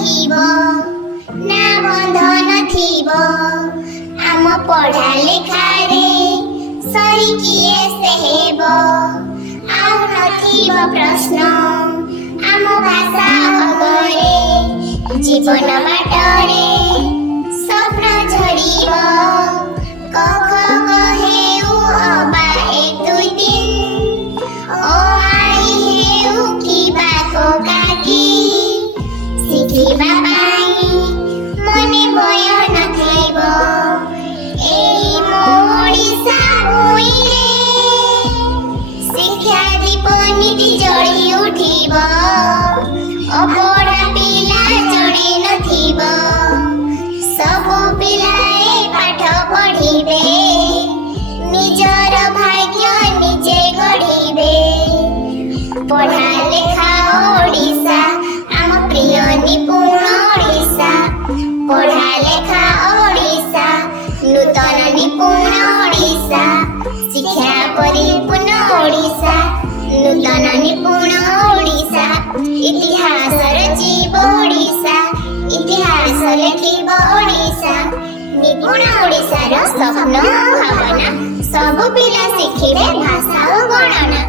रहिब ना बंधन थिब आम पढ़ा लेखारे सरी किए से हेब आउ नथिब प्रश्न आम भाषा अगरे जीवन बाटरे स्वप्न झरिब क ख ग हेउ अबा एक दुई दिन ओ आई हेउ किबा को काकी शिखिबा पाई मने भय नथाइब एई मो ओडिसा भुइँरे शिक्षा दीप नीति जଳି उठिब अपढा पिला जणे नथिब सबु पिलाए पाठ पढिबे निजर भाग्य निजे गढिबे पढ़ा लेखा ओडिसा आम प्रिय निपुण ओडिसा पढ़ा लेखा ओडिसा नूतन निपुण ओडिसा शिक्षा परिपूर्ण ओडिसा नूतन निपुण ओडिसा इतिहास रचिब ओडिसा इतिहास लेखिब ओडिसा निपुण ओडिसार स्वप्न भावना सबु पिला शिखिबे भाषा ओ गणना।